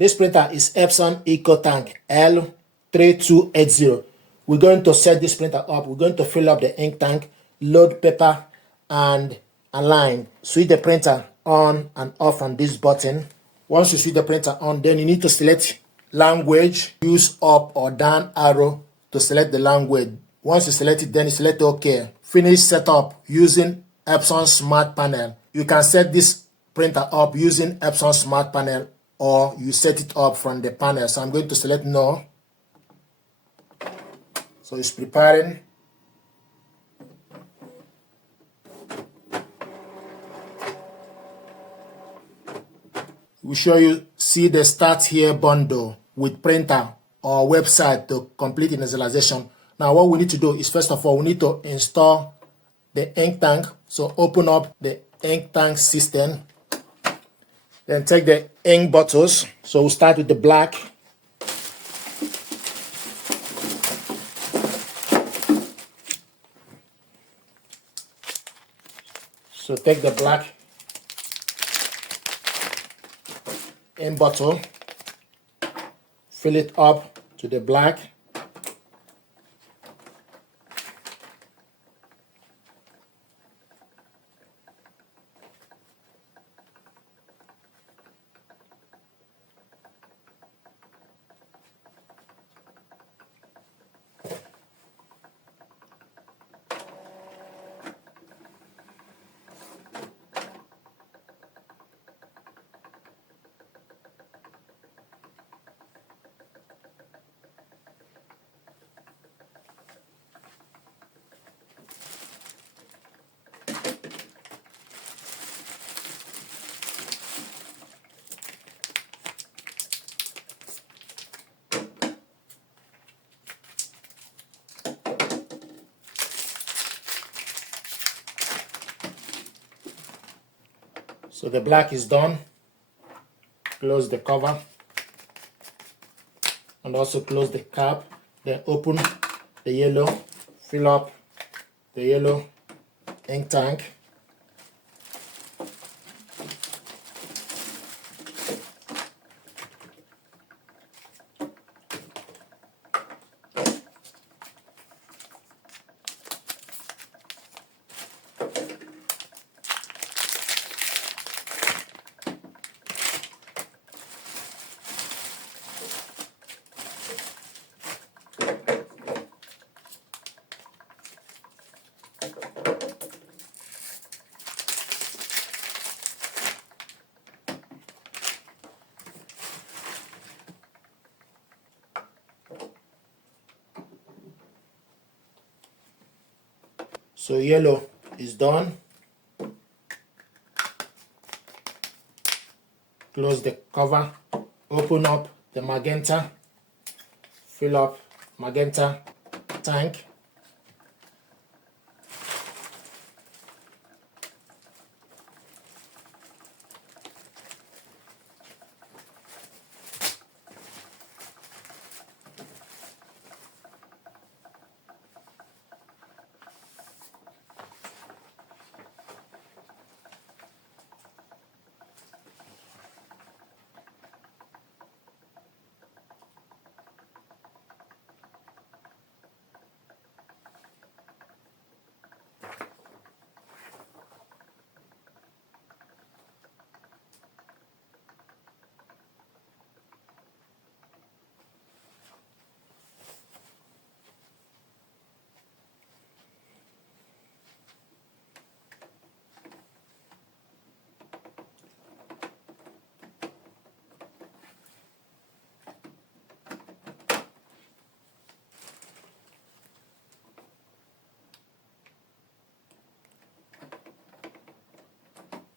This printer is Epson EcoTank L3280. We're going to set this printer up. We're going to fill up the ink tank, load paper, and align. Switch the printer on and off on this button. Once you switch the printer on, then you need to select language. Use up or down arrow to select the language. Once you select it, then you select OK. Finish setup using Epson Smart Panel. You can set this printer up using Epson Smart Panel, or you set it up from the panel. So I'm going to select no. So it's preparing. We show you see the start here bundle with printer or website to complete initialization. Now what we need to do is, first of all, we need to install the ink tank. So open up the ink tank system. Then take the ink bottles. So we'll start with the black. So take the black ink bottle, fill it up to the black. So the black is done. Close the cover and also close the cap. Then open the yellow, fill up the yellow ink tank. So yellow is done. Close the cover, open up the magenta, fill up magenta tank.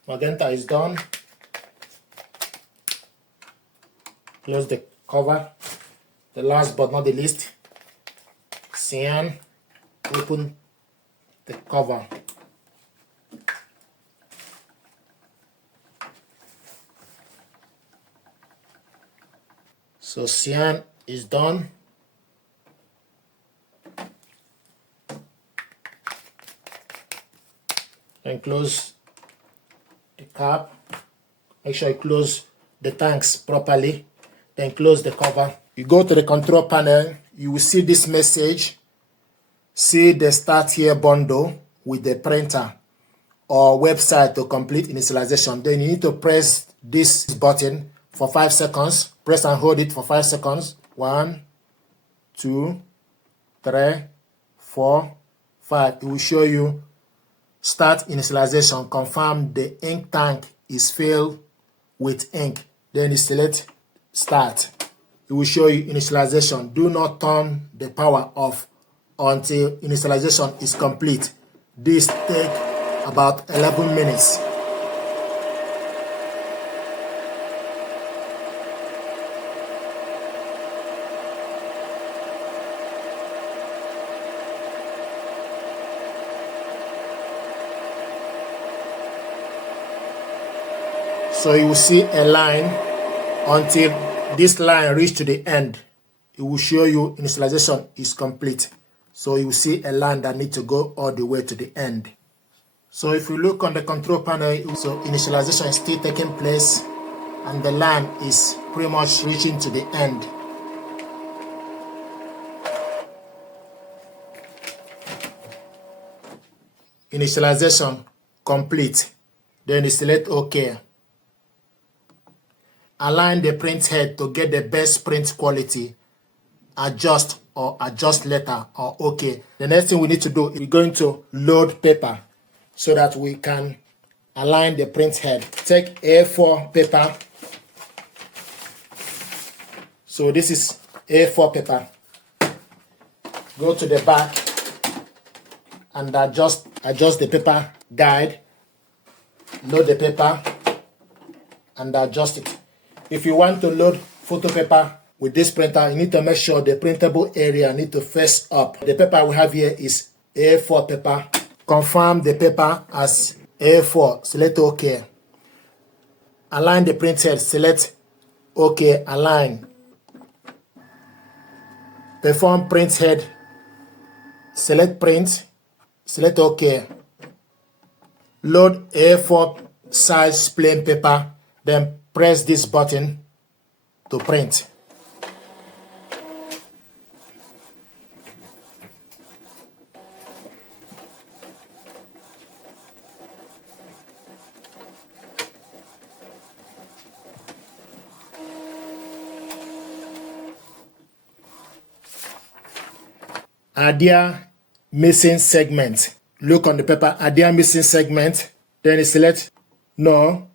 Magenta is done. Close the cover. The last but not the least, cyan. Open the cover. So cyan is done. And close the cap. Make sure you close the tanks properly. then close the cover. You go to the control panel, you will see this message. See the Start Here bundle with the printer or website to complete initialization. Then you need to press this button for 5 seconds. Press and hold it for 5 seconds. 1, 2, 3, 4, 5. It will show you Start initialization. Confirm the ink tank is filled with ink. Then you select Start. It will show you initialization. Do not turn the power off until initialization is complete. This takes about 11 minutes. So you will see a line until this line reaches to the end. It will show you initialization is complete. So you will see a line that needs to go all the way to the end. So if you look on the control panel, so initialization is still taking place and the line is pretty much reaching to the end. Initialization complete. Then you select OK. Align the print head to get the best print quality. Adjust or adjust letter or OK. The next thing we need to do is we're going to load paper so that we can align the print head. Take A4 paper. So this is A4 paper. Go to the back and adjust the paper guide. Load the paper and adjust it. If you want to load photo paper with this printer, you need to make sure the printable area needs to face up. The paper we have here is A4 paper. Confirm the paper as A4. Select OK. Align the print head. Select OK. Align. Perform print head. Select print. Select OK. Load A4 size plain paper. Then press this button to print. Are there missing segments? Look on the paper. Are there missing segments? Then you select No.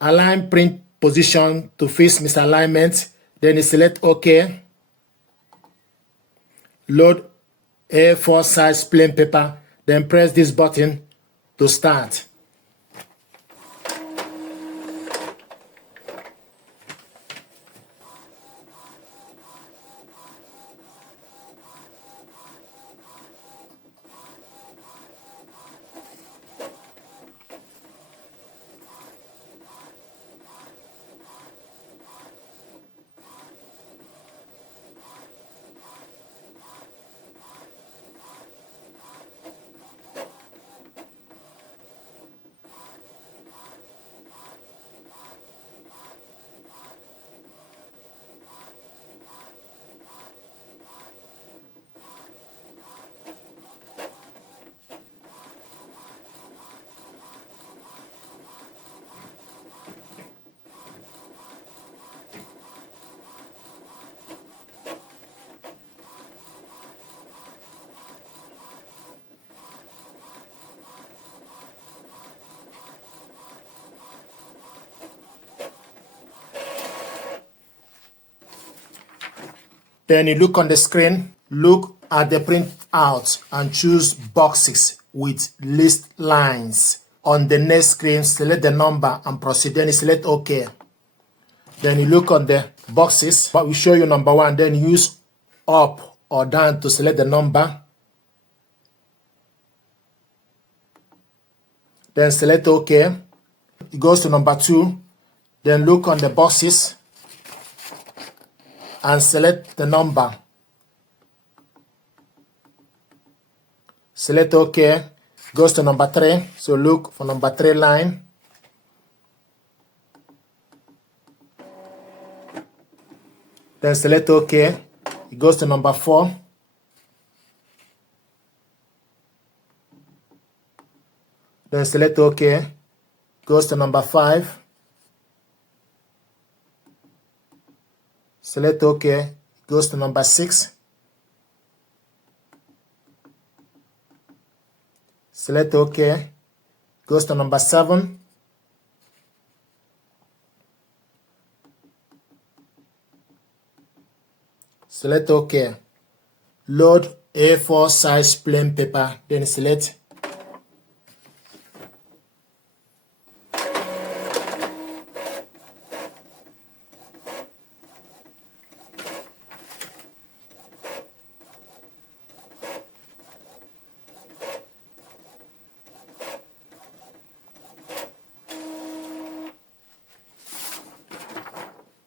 Align print position to fix misalignment. Then you select OK. Load A4 size plain paper. Then press this button to start. Then you look on the screen, look at the printout and choose boxes with list lines. On the next screen, select the number and proceed. Then you select OK. Then you look on the boxes, but we show you number 1. Then use up or down to select the number. Then select OK. It goes to number 2. Then look on the boxes and select the number. Select OK. Goes to number 3. So look for number 3 line. Then select OK. It goes to number 4. Then select OK. Goes to number 5. Select OK. Goes to number 6. Select OK. Goes to number 7. Select OK. Load A4 size plain paper. Then select.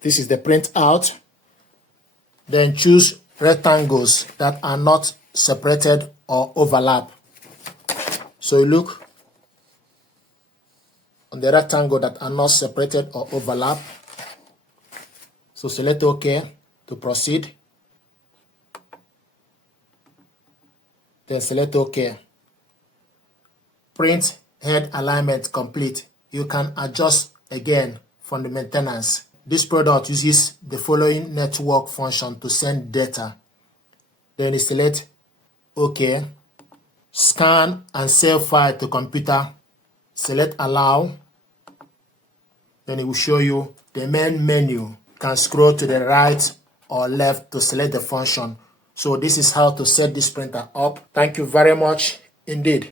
This is the printout. Then choose rectangles that are not separated or overlap. So you look on the rectangle that are not separated or overlap. So select OK to proceed. Then select OK. Print head alignment complete. You can adjust again from the maintenance. This product uses the following network function to send data. Then you select OK. Scan and save file to computer. Select allow. Then it will show you the main menu. You can scroll to the right or left to select the function. So this is how to set this printer up. Thank you very much indeed.